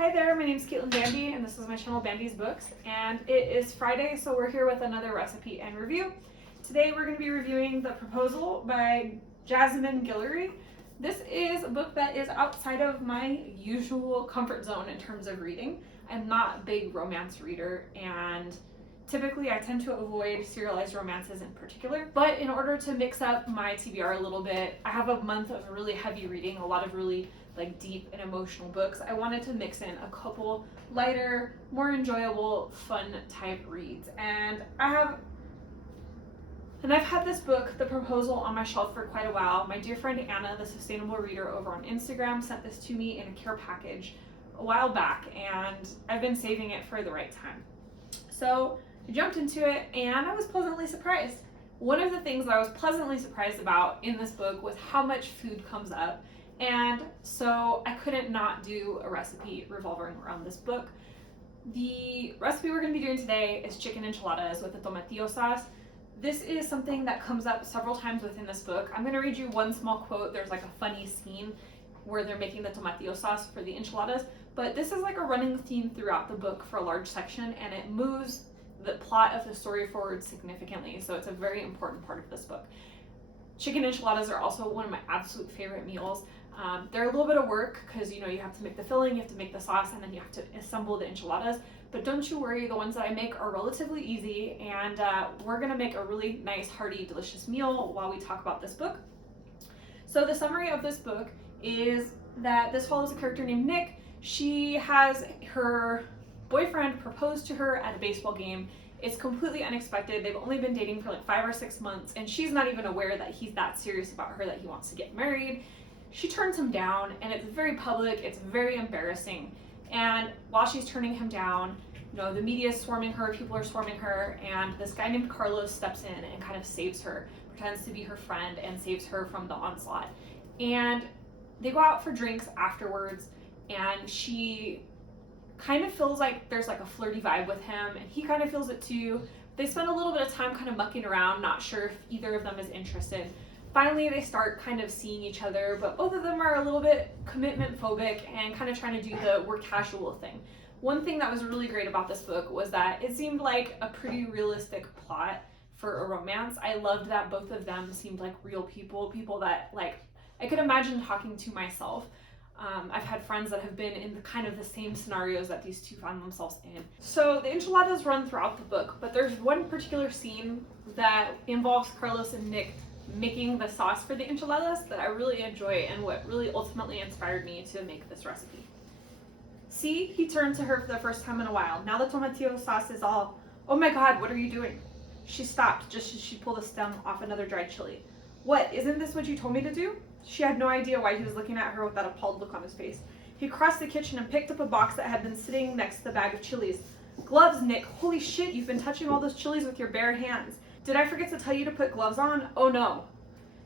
Hi there, my name is Caitlin Bandy and this is my channel BandysBooks, and it is Friday, so we're here with another recipe and review. Today we're going to be reviewing The Proposal by Jasmine Guillory. This is a book that is outside of my usual comfort zone in terms of reading. I'm not a big romance reader, and typically I tend to avoid serialized romances in particular, but in order to mix up my TBR a little bit, I have a month of really heavy reading, a lot of really deep and emotional books. I wanted to mix in a couple lighter, more enjoyable, fun type reads. And I've had this book, The Proposal, on my shelf for quite a while. My dear friend Anna, the sustainable reader over on Instagram, sent this to me in a care package a while back, and I've been saving it for the right time. So I jumped into it and I was pleasantly surprised. One of the things that I was pleasantly surprised about in this book was how much food comes up. And so I couldn't not do a recipe revolving around this book. The recipe we're going to be doing today is chicken enchiladas with a tomatillo sauce. This is something that comes up several times within this book. I'm going to read you one small quote. There's like a funny scene where they're making the tomatillo sauce for the enchiladas, but this is like a running theme throughout the book for a large section, and it moves the plot of the story forward significantly, so it's a very important part of this book. Chicken enchiladas are also one of my absolute favorite meals. They're a little bit of work because you have to make the filling, you have to make the sauce, and then you have to assemble the enchiladas. But don't you worry, the ones that I make are relatively easy, and we're gonna make a really nice, hearty, delicious meal while we talk about this book. So the summary of this book is that this follows a character named Nick. She has her boyfriend propose to her at a baseball game. It's completely unexpected. They've only been dating for like 5 or 6 months, and she's not even aware that he's that serious about her that he wants to get married. She turns him down, and it's very public, it's very embarrassing. And while she's turning him down, the media is swarming her, people are swarming her, and this guy named Carlos steps in and kind of saves her, pretends to be her friend, and saves her from the onslaught. And they go out for drinks afterwards, and she kind of feels like there's like a flirty vibe with him, and he kind of feels it too. They spend a little bit of time kind of mucking around, not sure if either of them is interested. Finally, they start kind of seeing each other, but both of them are a little bit commitment phobic and kind of trying to do the we're casual thing. One thing that was really great about this book was that it seemed like a pretty realistic plot for a romance. I loved that both of them seemed like real people that I could imagine talking to myself. I've had friends that have been in the same scenarios that these two find themselves in. So the enchiladas run throughout the book, but there's one particular scene that involves Carlos and Nick making the sauce for the enchiladas that I really enjoy, and what really ultimately inspired me to make this recipe. See, he turned to her for the first time in a while. Now the tomatillo sauce is all, oh my god, what are you doing? She stopped just as she pulled a stem off another dried chili. What, isn't this what you told me to do? She had no idea why he was looking at her with that appalled look on his face. He crossed the kitchen and picked up a box that had been sitting next to the bag of chilies. Gloves, Nick. Holy shit, you've been touching all those chilies with your bare hands. Did I forget to tell you to put gloves on? Oh no.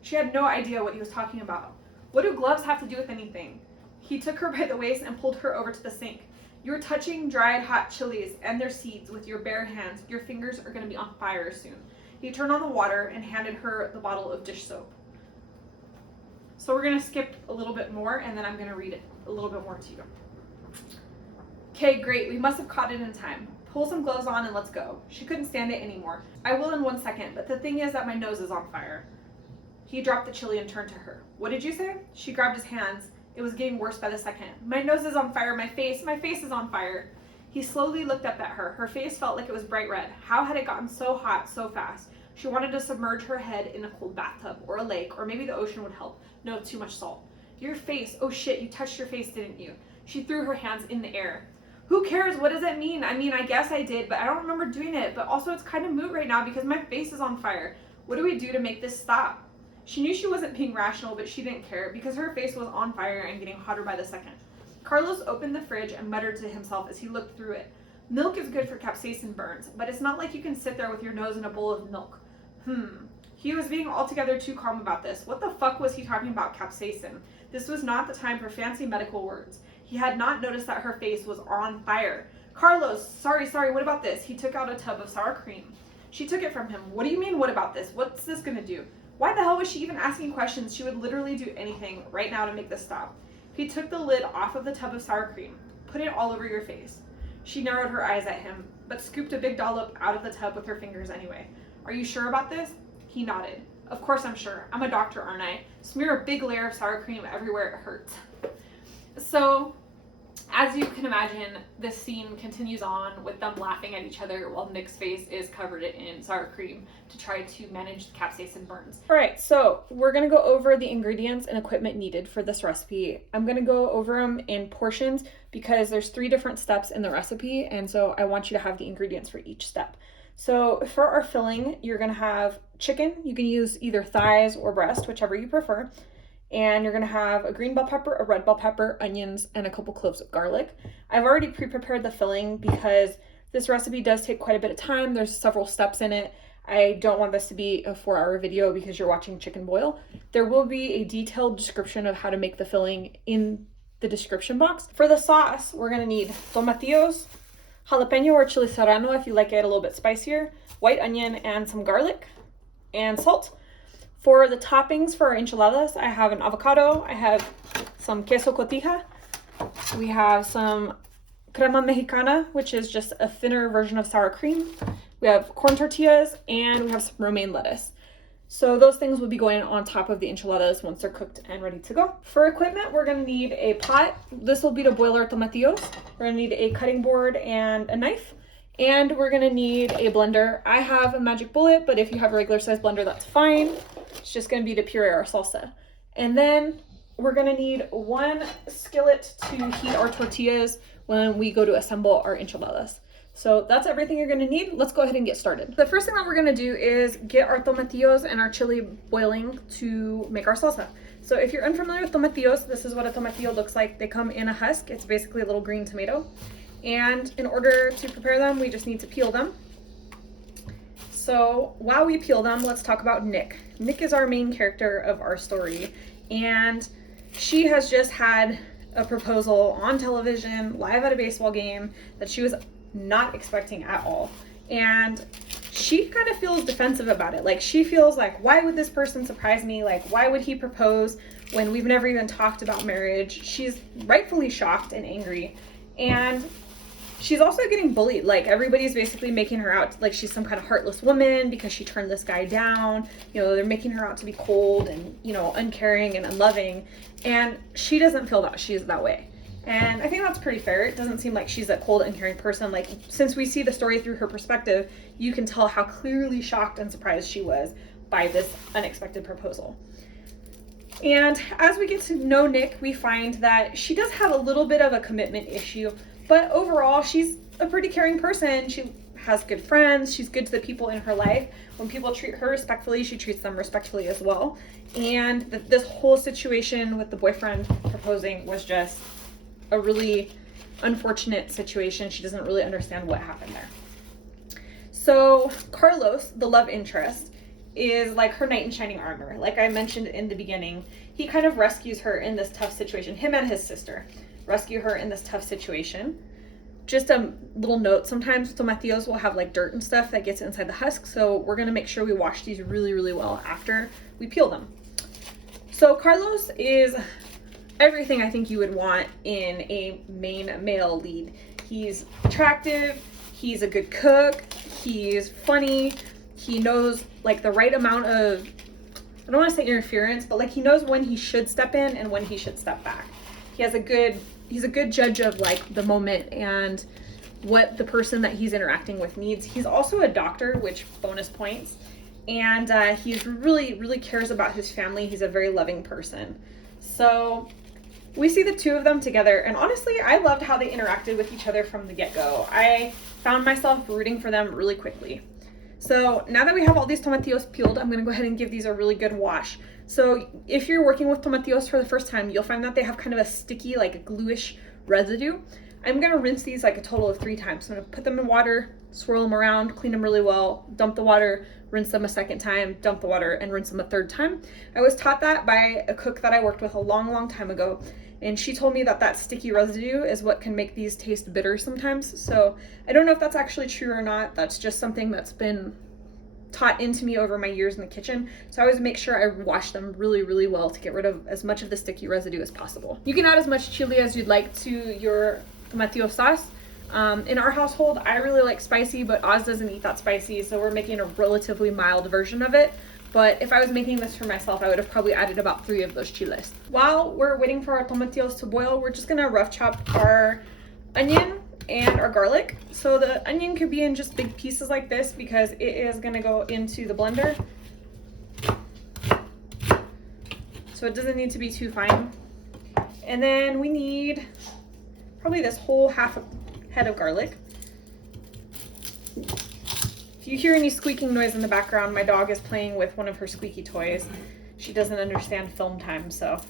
She had no idea what he was talking about. What do gloves have to do with anything? He took her by the waist and pulled her over to the sink. You're touching dried hot chilies and their seeds with your bare hands. Your fingers are going to be on fire soon. He turned on the water and handed her the bottle of dish soap. So we're going to skip a little bit more, and then I'm going to read it a little bit more to you. Okay, great. We must have caught it in time. Pull some gloves on and let's go. She couldn't stand it anymore. I will in 1 second, but the thing is that my nose is on fire. He dropped the chili and turned to her. What did you say? She grabbed his hands. It was getting worse by the second. My nose is on fire. My face is on fire. He slowly looked up at her. Her face felt like it was bright red. How had it gotten so hot so fast? She wanted to submerge her head in a cold bathtub or a lake, or maybe the ocean would help. No, too much salt. Your face. Oh shit, you touched your face, didn't you? She threw her hands in the air. Who cares? What does that mean? I mean, I guess I did, but I don't remember doing it. But also it's kind of moot right now because my face is on fire. What do we do to make this stop? She knew she wasn't being rational, but she didn't care because her face was on fire and getting hotter by the second. Carlos opened the fridge and muttered to himself as he looked through it. Milk is good for capsaicin burns, but it's not like you can sit there with your nose in a bowl of milk. He was being altogether too calm about this. What the fuck was he talking about capsaicin? This was not the time for fancy medical words. He had not noticed that her face was on fire. Carlos, sorry, what about this? He took out a tub of sour cream. She took it from him. What do you mean, what about this? What's this gonna do? Why the hell was she even asking questions? She would literally do anything right now to make this stop. He took the lid off of the tub of sour cream, put it all over your face. She narrowed her eyes at him, but scooped a big dollop out of the tub with her fingers anyway. Are you sure about this? He nodded. Of course I'm sure. I'm a doctor, aren't I? Smear a big layer of sour cream everywhere it hurts. So, as you can imagine, this scene continues on with them laughing at each other while Nick's face is covered in sour cream to try to manage the capsaicin burns. All right, so we're gonna go over the ingredients and equipment needed for this recipe. I'm gonna go over them in portions because there's 3 different steps in the recipe, and so I want you to have the ingredients for each step. So for our filling, you're gonna have chicken. You can use either thighs or breast, whichever you prefer. And you're gonna have a green bell pepper, a red bell pepper, onions, and a couple cloves of garlic. I've already pre-prepared the filling because this recipe does take quite a bit of time. There's several steps in it. I don't want this to be a 4-hour video because you're watching chicken boil. There will be a detailed description of how to make the filling in the description box. For the sauce, we're gonna need tomatillos, jalapeno or chili serrano if you like it a little bit spicier, white onion, and some garlic, and salt. For the toppings for our enchiladas, I have an avocado, I have some queso cotija, we have some crema mexicana, which is just a thinner version of sour cream, we have corn tortillas, and we have some romaine lettuce. So those things will be going on top of the enchiladas once they're cooked and ready to go. For equipment, we're gonna need a pot. This will be to boil our tomatillos. We're gonna need a cutting board and a knife. And we're gonna need a blender. I have a magic bullet, but if you have a regular size blender, that's fine. It's just gonna be to puree our salsa. And then we're gonna need 1 skillet to heat our tortillas when we go to assemble our enchiladas. So that's everything you're gonna need. Let's go ahead and get started. The first thing that we're gonna do is get our tomatillos and our chili boiling to make our salsa. So if you're unfamiliar with tomatillos, this is what a tomatillo looks like. They come in a husk. It's basically a little green tomato. And in order to prepare them, we just need to peel them. So while we peel them, let's talk about Nick. Nick is our main character of our story, and she has just had a proposal on television, live at a baseball game, that she was not expecting at all. And she kind of feels defensive about it. Like, she feels like, why would this person surprise me? Like, why would he propose when we've never even talked about marriage? She's rightfully shocked and angry. And she's also getting bullied. Like, everybody's basically making her out like she's some kind of heartless woman because she turned this guy down. You know, they're making her out to be cold and, you know, uncaring and unloving. And she doesn't feel that she's that way. And I think that's pretty fair. It doesn't seem like she's a cold, uncaring person. Like, since we see the story through her perspective, you can tell how clearly shocked and surprised she was by this unexpected proposal. And as we get to know Nick, we find that she does have a little bit of a commitment issue, but overall, she's a pretty caring person. She has good friends. She's good to the people in her life. When people treat her respectfully, she treats them respectfully as well. And this whole situation with the boyfriend proposing was just a really unfortunate situation. She doesn't really understand what happened there. So Carlos, the love interest, is like her knight in shining armor. Like I mentioned in the beginning, he kind of rescues her in this tough situation. Him and his sister rescue her in this tough situation. Just a little note, sometimes tomatillos will have like dirt and stuff that gets inside the husk, so we're gonna make sure we wash these really, really well after we peel them. So Carlos is everything I think you would want in a main male lead. He's attractive, he's a good cook, he's funny, he knows like the right amount of, I don't want to say interference, but like he knows when he should step in and when he should step back. He's a good judge of like the moment and what the person that he's interacting with needs. He's also a doctor, which bonus points. And he's really cares about his family. He's a very loving person. So we see the two of them together, and honestly, I loved how they interacted with each other from the get-go. I found myself rooting for them really quickly. So now that we have all these tomatillos peeled, I'm gonna go ahead and give these a really good wash. So if you're working with tomatillos for the first time, you'll find that they have kind of a sticky, like a gluish residue. I'm gonna rinse these like a total of 3 times. So I'm gonna put them in water, swirl them around, clean them really well, dump the water, rinse them a second time, dump the water, and rinse them a 3rd time. I was taught that by a cook that I worked with a long time ago, and she told me that that sticky residue is what can make these taste bitter sometimes. So I don't know if that's actually true or not. That's just something that's been taught into me over my years in the kitchen. So I always make sure I wash them really well to get rid of as much of the sticky residue as possible. You can add as much chili as you'd like to your tomatillo sauce. In our household, I really like spicy, but Oz doesn't eat that spicy, so we're making a relatively mild version of it. But if I was making this for myself, I would have probably added about 3 of those chiles. While we're waiting for our tomatillos to boil, we're just gonna rough chop our onion and our garlic. So the onion could be in just big pieces like this because it is gonna go into the blender. So it doesn't need to be too fine. And then we need probably this whole half head of garlic. If you hear any squeaking noise in the background, my dog is playing with one of her squeaky toys. She doesn't understand film time, so.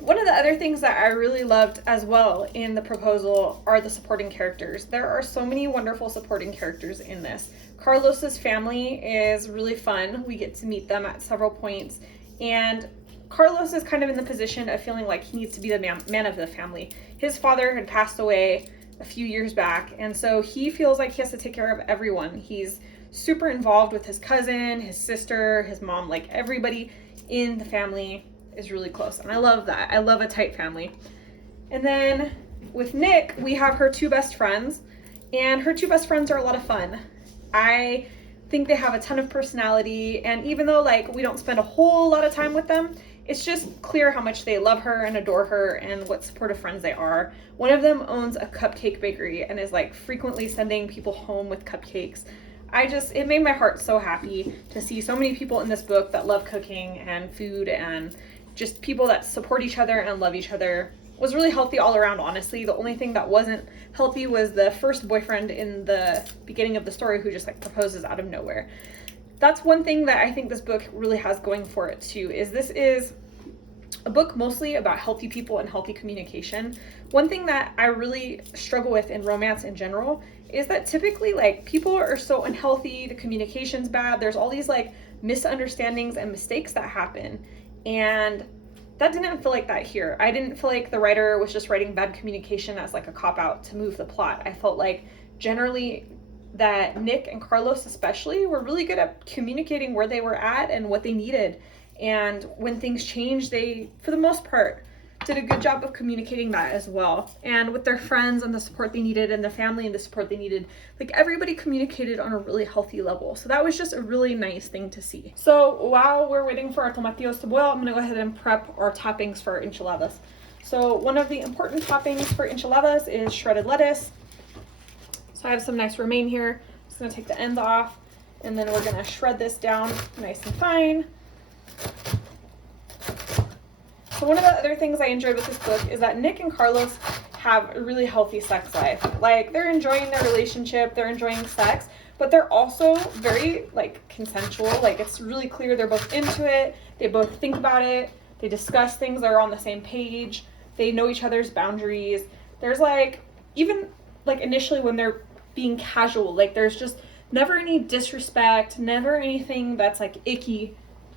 One of the other things that I really loved as well in the proposal are the supporting characters. There are so many wonderful supporting characters in this. Carlos's family is really fun. We get to meet them at several points, and Carlos is kind of in the position of feeling like he needs to be the man of the family. His father had passed away a few years back, and so he feels like he has to take care of everyone. He's super involved with his cousin, his sister, his mom, like everybody in the family is really close, and I love that. I love a tight family. And then with Nick, we have her 2 best friends, and her 2 best friends are a lot of fun. I think they have a ton of personality, and even though like we don't spend a whole lot of time with them, it's just clear how much they love her and adore her and what supportive friends they are. One of them owns a cupcake bakery and is like frequently sending people home with cupcakes. It made my heart so happy to see so many people in this book that love cooking and food, and just people that support each other and love each other. It was really healthy all around, honestly. The only thing that wasn't healthy was the first boyfriend in the beginning of the story who just like proposes out of nowhere. That's one thing that I think this book really has going for it too, is this is a book mostly about healthy people and healthy communication. One thing that I really struggle with in romance in general is that typically like people are so unhealthy, the communication's bad, there's all these like misunderstandings and mistakes that happen, and that didn't feel like that here. I didn't feel like the writer was just writing bad communication as like a cop-out to move the plot. I felt like generally that Nick and Carlos especially were really good at communicating where they were at and what they needed. And when things changed, they, for the most part, did a good job of communicating that as well. And with their friends and the support they needed, and the family and the support they needed, like everybody communicated on a really healthy level. So that was just a really nice thing to see. So while we're waiting for our tomatillos to boil, I'm gonna go ahead and prep our toppings for our enchiladas. So one of the important toppings for enchiladas is shredded lettuce. So I have some nice romaine here. Just gonna take the ends off, and then we're gonna shred this down nice and fine. So one of the other things I enjoyed with this book is that Nick and Carlos have a really healthy sex life. Like they're enjoying their relationship, they're enjoying sex, but they're also very like consensual. Like it's really clear they're both into it. They both think about it. They discuss things that are on the same page. They know each other's boundaries. There's like, even like initially when they're being casual, like there's just never any disrespect, never anything that's like icky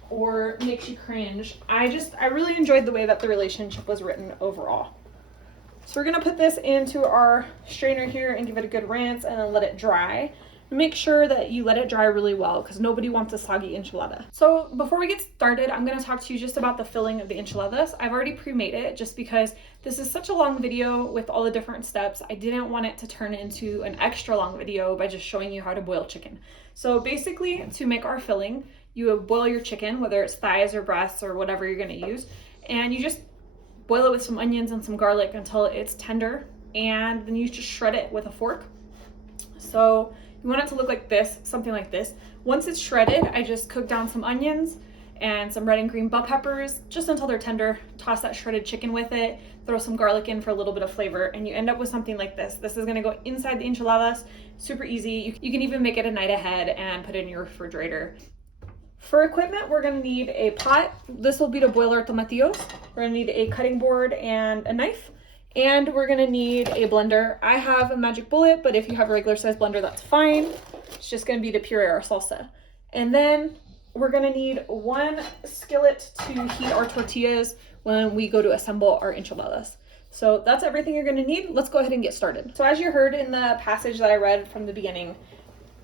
or makes you cringe. I really enjoyed the way that the relationship was written overall. So we're gonna put this into our strainer here and give it a good rinse and then let it dry. Make sure that you let it dry really well because nobody wants a soggy enchilada. So before we get started, I'm gonna talk to you just about the filling of the enchiladas. I've already pre-made it just because this is such a long video with all the different steps. I didn't want it to turn into an extra long video by just showing you how to boil chicken. So basically, to make our filling, you boil your chicken, whether it's thighs or breasts or whatever you're gonna use, and you just boil it with some onions and some garlic until it's tender, and then you just shred it with a fork. So you want it to look like this, something like this. Once it's shredded, I just cook down some onions and some red and green bell peppers just until they're tender. Toss that shredded chicken with it, throw some garlic in for a little bit of flavor, and you end up with something like this. This is gonna go inside the enchiladas, super easy. You can even make it a night ahead and put it in your refrigerator. For equipment, we're gonna need a pot. This will be to boil our tomatillos. We're gonna need a cutting board and a knife. And we're gonna need a blender. I have a magic bullet, but if you have a regular size blender, that's fine. It's just gonna be to puree our salsa. And then we're gonna need 1 skillet to heat our tortillas when we go to assemble our enchiladas. So that's everything you're gonna need. Let's go ahead and get started. So as you heard in the passage that I read from the beginning,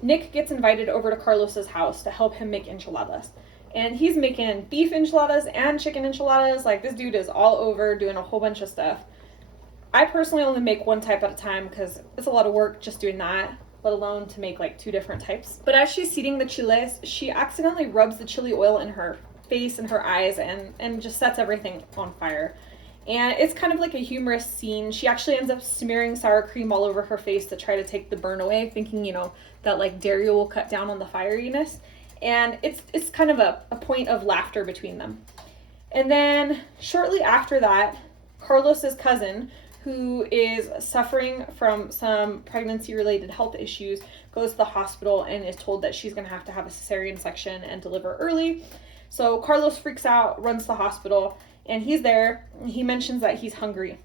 Nick gets invited over to Carlos's house to help him make enchiladas. And he's making beef enchiladas and chicken enchiladas. Like, this dude is all over doing a whole bunch of stuff. I personally only make one type at a time because it's a lot of work just doing that, let alone to make like 2 different types. But as she's seating the chiles, she accidentally rubs the chili oil in her face and her eyes and just sets everything on fire. And it's kind of like a humorous scene. She actually ends up smearing sour cream all over her face to try to take the burn away, thinking, you know, that like Dario will cut down on the fieriness. And it's kind of a point of laughter between them. And then shortly after that, Carlos's cousin, who is suffering from some pregnancy-related health issues, goes to the hospital and is told that she's going to have a cesarean section and deliver early. So Carlos freaks out, runs to the hospital, and he's there. He mentions that he's hungry.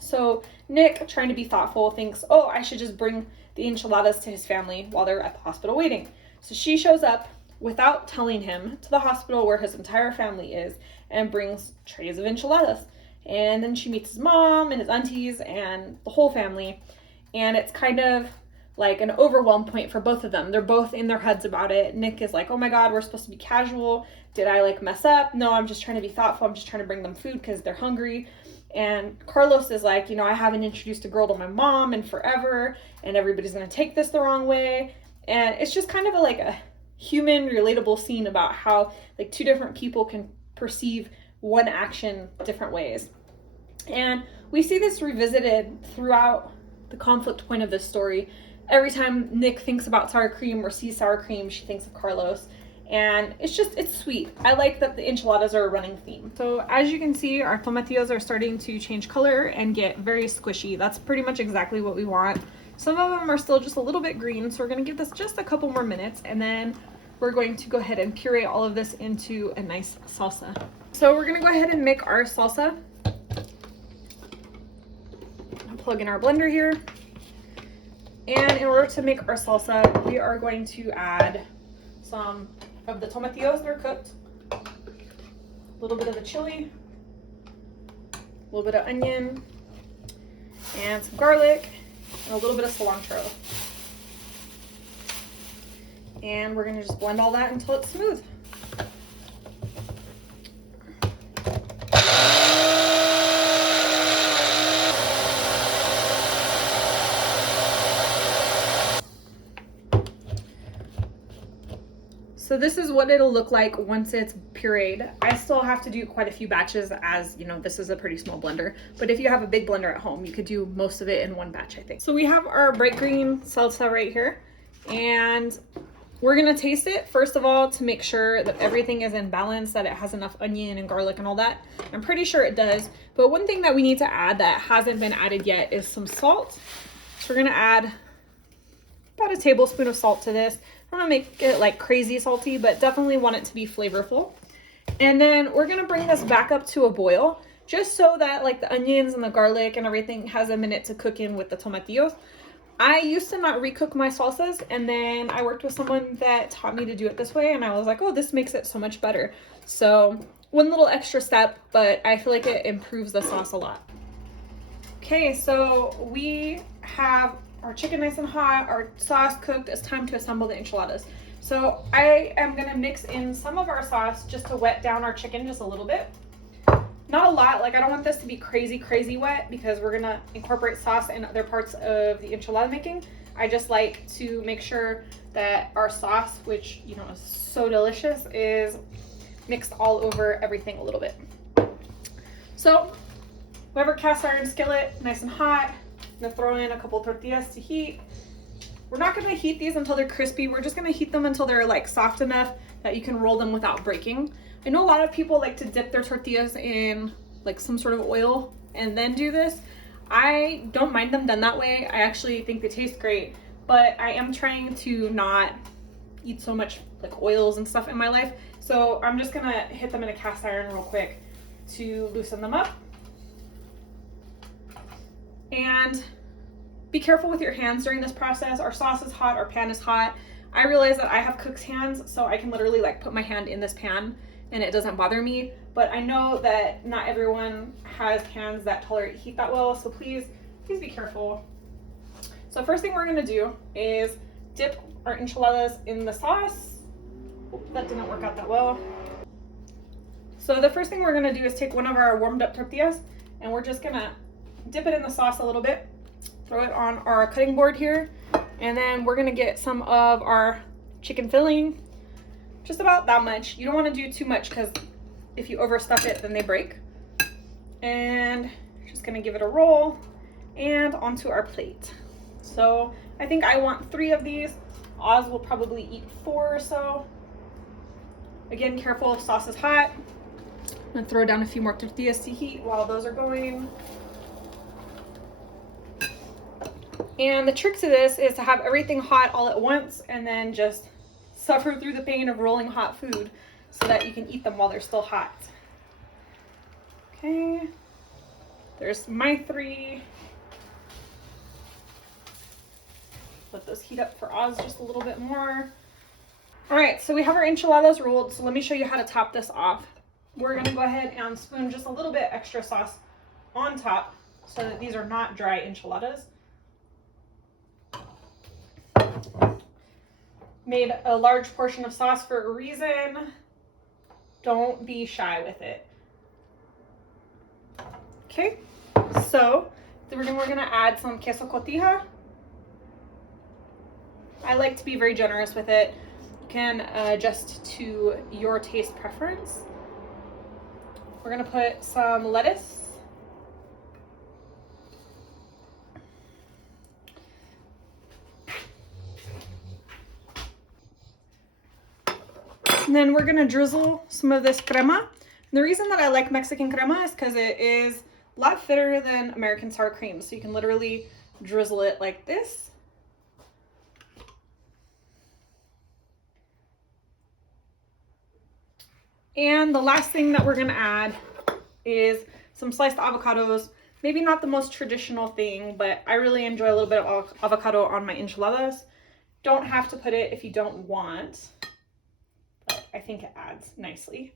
So Nick, trying to be thoughtful, thinks, oh, I should just bring the enchiladas to his family while they're at the hospital waiting. So she shows up without telling him to the hospital where his entire family is and brings trays of enchiladas. And then she meets his mom and his aunties and the whole family. And it's kind of like an overwhelm point for both of them. They're both in their heads about it. Nick is like, oh my God, we're supposed to be casual. Did I like mess up? No, I'm just trying to be thoughtful. I'm just trying to bring them food because they're hungry. And Carlos is like, you know, I haven't introduced a girl to my mom in forever, and everybody's going to take this the wrong way. And it's just kind of like a human, relatable scene about how like 2 different people can perceive one action different ways. And we see this revisited throughout the conflict point of this story. Every time Nick thinks about sour cream or sees sour cream, she thinks of Carlos. And it's sweet. I like that the enchiladas are a running theme. So as you can see, our tomatillos are starting to change color and get very squishy. That's pretty much exactly what we want. Some of them are still just a little bit green, so we're going to give this just a couple more minutes, and then we're going to go ahead and puree all of this into a nice salsa. So we're going to go ahead and make our salsa. Plug in our blender here. And in order to make our salsa, we are going to add some of the tomatillos that are cooked, a little bit of the chili, a little bit of onion, and some garlic, and a little bit of cilantro. And we're going to just blend all that until it's smooth. So this is what it'll look like once it's pureed. I still have to do quite a few batches, as you know, this is a pretty small blender, but if you have a big blender at home, you could do most of it in one batch, I think. So we have our bright green salsa right here, and we're gonna taste it first of all to make sure that everything is in balance, that it has enough onion and garlic and all that. I'm pretty sure it does, but one thing that we need to add that hasn't been added yet is some salt. So we're gonna add about a tablespoon of salt to this. I don't want to make it like crazy salty, but definitely want it to be flavorful. And then we're going to bring this back up to a boil, just so that like the onions and the garlic and everything has a minute to cook in with the tomatillos. I used to not recook my salsas, and then I worked with someone that taught me to do it this way, and I was like, oh, this makes it so much better. So one little extra step, but I feel like it improves the sauce a lot. Okay, so we have our chicken nice and hot, our sauce cooked. It's time to assemble the enchiladas. So I am gonna mix in some of our sauce just to wet down our chicken just a little bit. Not a lot, like I don't want this to be crazy wet because we're gonna incorporate sauce in other parts of the enchilada making. I just like to make sure that our sauce, which you know is so delicious, is mixed all over everything a little bit. So we have our cast iron skillet nice and hot. I'm gonna throw in a couple tortillas to heat. We're not gonna heat these until they're crispy. We're just gonna heat them until they're like soft enough that you can roll them without breaking. I know a lot of people like to dip their tortillas in like some sort of oil and then do this. I don't mind them done that way. I actually think they taste great, but I am trying to not eat so much like oils and stuff in my life. So I'm just gonna hit them in a cast iron real quick to loosen them up. And be careful with your hands during this process. Our sauce is hot, our pan is hot. I realize that I have cook's hands, so I can literally like put my hand in this pan and it doesn't bother me. But I know that not everyone has pans that tolerate heat that well, so please be careful. So first thing we're gonna do is dip our enchiladas in the sauce. That didn't work out that well. So the first thing we're gonna do is take one of our warmed up tortillas and we're just gonna dip it in the sauce a little bit, throw it on our cutting board here, and then we're gonna get some of our chicken filling, just about that much. You don't wanna do too much because if you overstuff it, then they break. And just gonna give it a roll and onto our plate. So I think I want 3 of these. Oz will probably eat 4 or so. Again, careful if sauce is hot. I'm gonna throw down a few more tortillas to heat while those are going. And the trick to this is to have everything hot all at once and then just suffer through the pain of rolling hot food so that you can eat them while they're still hot. Okay, there's my 3. Let those heat up for Oz just a little bit more. All right, so we have our enchiladas rolled, so let me show you how to top this off. We're gonna go ahead and spoon just a little bit extra sauce on top so that these are not dry enchiladas. Made a large portion of sauce for a reason. Don't be shy with it. Okay, so we're gonna add some queso cotija. I like to be very generous with it. You can adjust to your taste preference. We're gonna put some lettuce. And then we're gonna drizzle some of this crema. And the reason that I like Mexican crema is because it is a lot thinner than American sour cream. So you can literally drizzle it like this. And the last thing that we're gonna add is some sliced avocados. Maybe not the most traditional thing, but I really enjoy a little bit of avocado on my enchiladas. Don't have to put it if you don't want, but I think it adds nicely.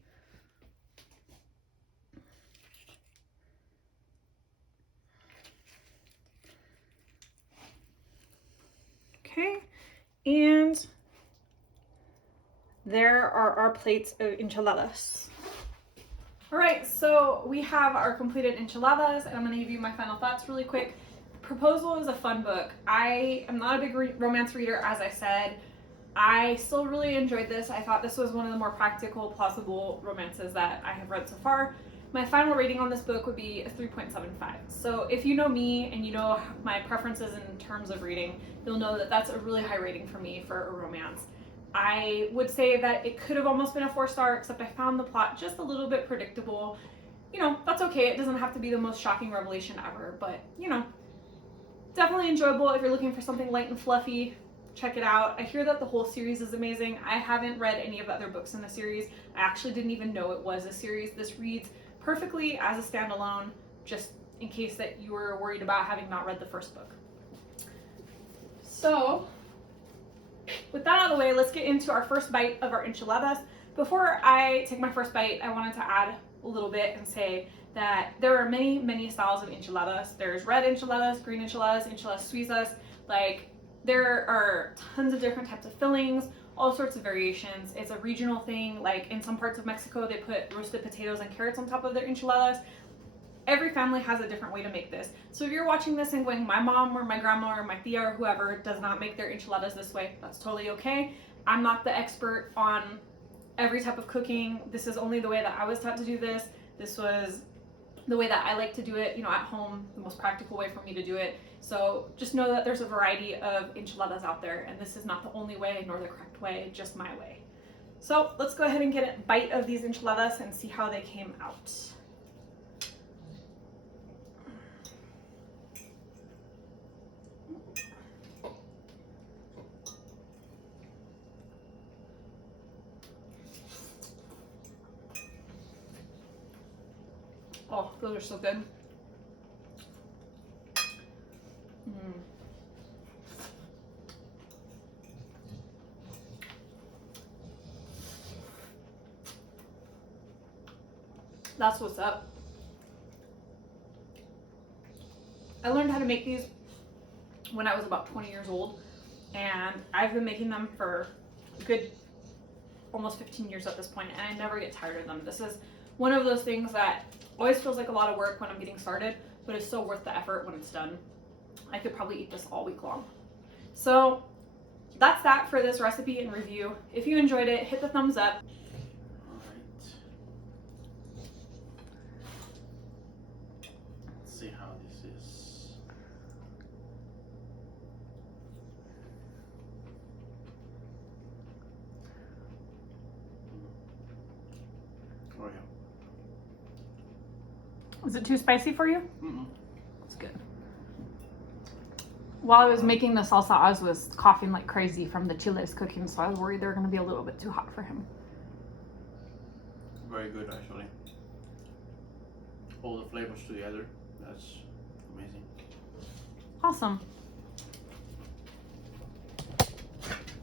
Okay, and there are our plates of enchiladas. All right, so we have our completed enchiladas, and I'm gonna give you my final thoughts really quick. Proposal is a fun book. I am not a big romance reader, as I said. I still really enjoyed this. I thought this was one of the more practical, plausible romances that I have read so far. My final rating on this book would be a 3.75. So if you know me and you know my preferences in terms of reading, you'll know that that's a really high rating for me for a romance. I would say that it could have almost been a 4-star, except I found the plot just a little bit predictable. You know, that's okay. It doesn't have to be the most shocking revelation ever, but you know, definitely enjoyable. If you're looking for something light and fluffy, check it out. I hear that the whole series is amazing. I haven't read any of the other books in the series. I actually didn't even know it was a series. This reads perfectly as a standalone, just in case that you were worried about having not read the first book. So with that out of the way, let's get into our first bite of our enchiladas. Before I take my first bite, I wanted to add a little bit and say that there are many, many styles of enchiladas. There's red enchiladas, green enchiladas, enchiladas suizas. Like, there are tons of different types of fillings, all sorts of variations. It's a regional thing. Like, in some parts of Mexico, they put roasted potatoes and carrots on top of their enchiladas. Every family has a different way to make this. So if you're watching this and going, my mom or my grandma or my tia or whoever does not make their enchiladas this way, that's totally okay. I'm not the expert on every type of cooking. This is only the way that I was taught to do this. This was the way that I like to do it, you know, at home, the most practical way for me to do it. So just know that there's a variety of enchiladas out there, and this is not the only way nor the correct way, just my way. So let's go ahead and get a bite of these enchiladas and see how they came out. Oh, those are so good. That's what's up. I learned how to make these when I was about 20 years old, and I've been making them for a good almost 15 years at this point, and I never get tired of them. This is one of those things that always feels like a lot of work when I'm getting started, but it's so worth the effort when it's done. I could probably eat this all week long. So that's that for this recipe and review. If you enjoyed it, hit the thumbs up. Alright. Let's see how this is. Oh yeah. Is it too spicy for you? Mm-mm. It's good. While I was making the salsa, I was coughing like crazy from the chiles cooking, so I was worried they were going to be a little bit too hot for him. Very good, actually. All the flavors together. That's amazing. Awesome.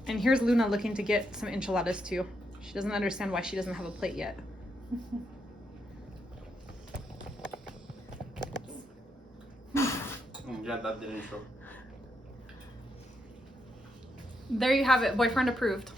And here's Luna looking to get some enchiladas too. She doesn't understand why she doesn't have a plate yet. Yeah, that didn't show. There you have it, boyfriend approved.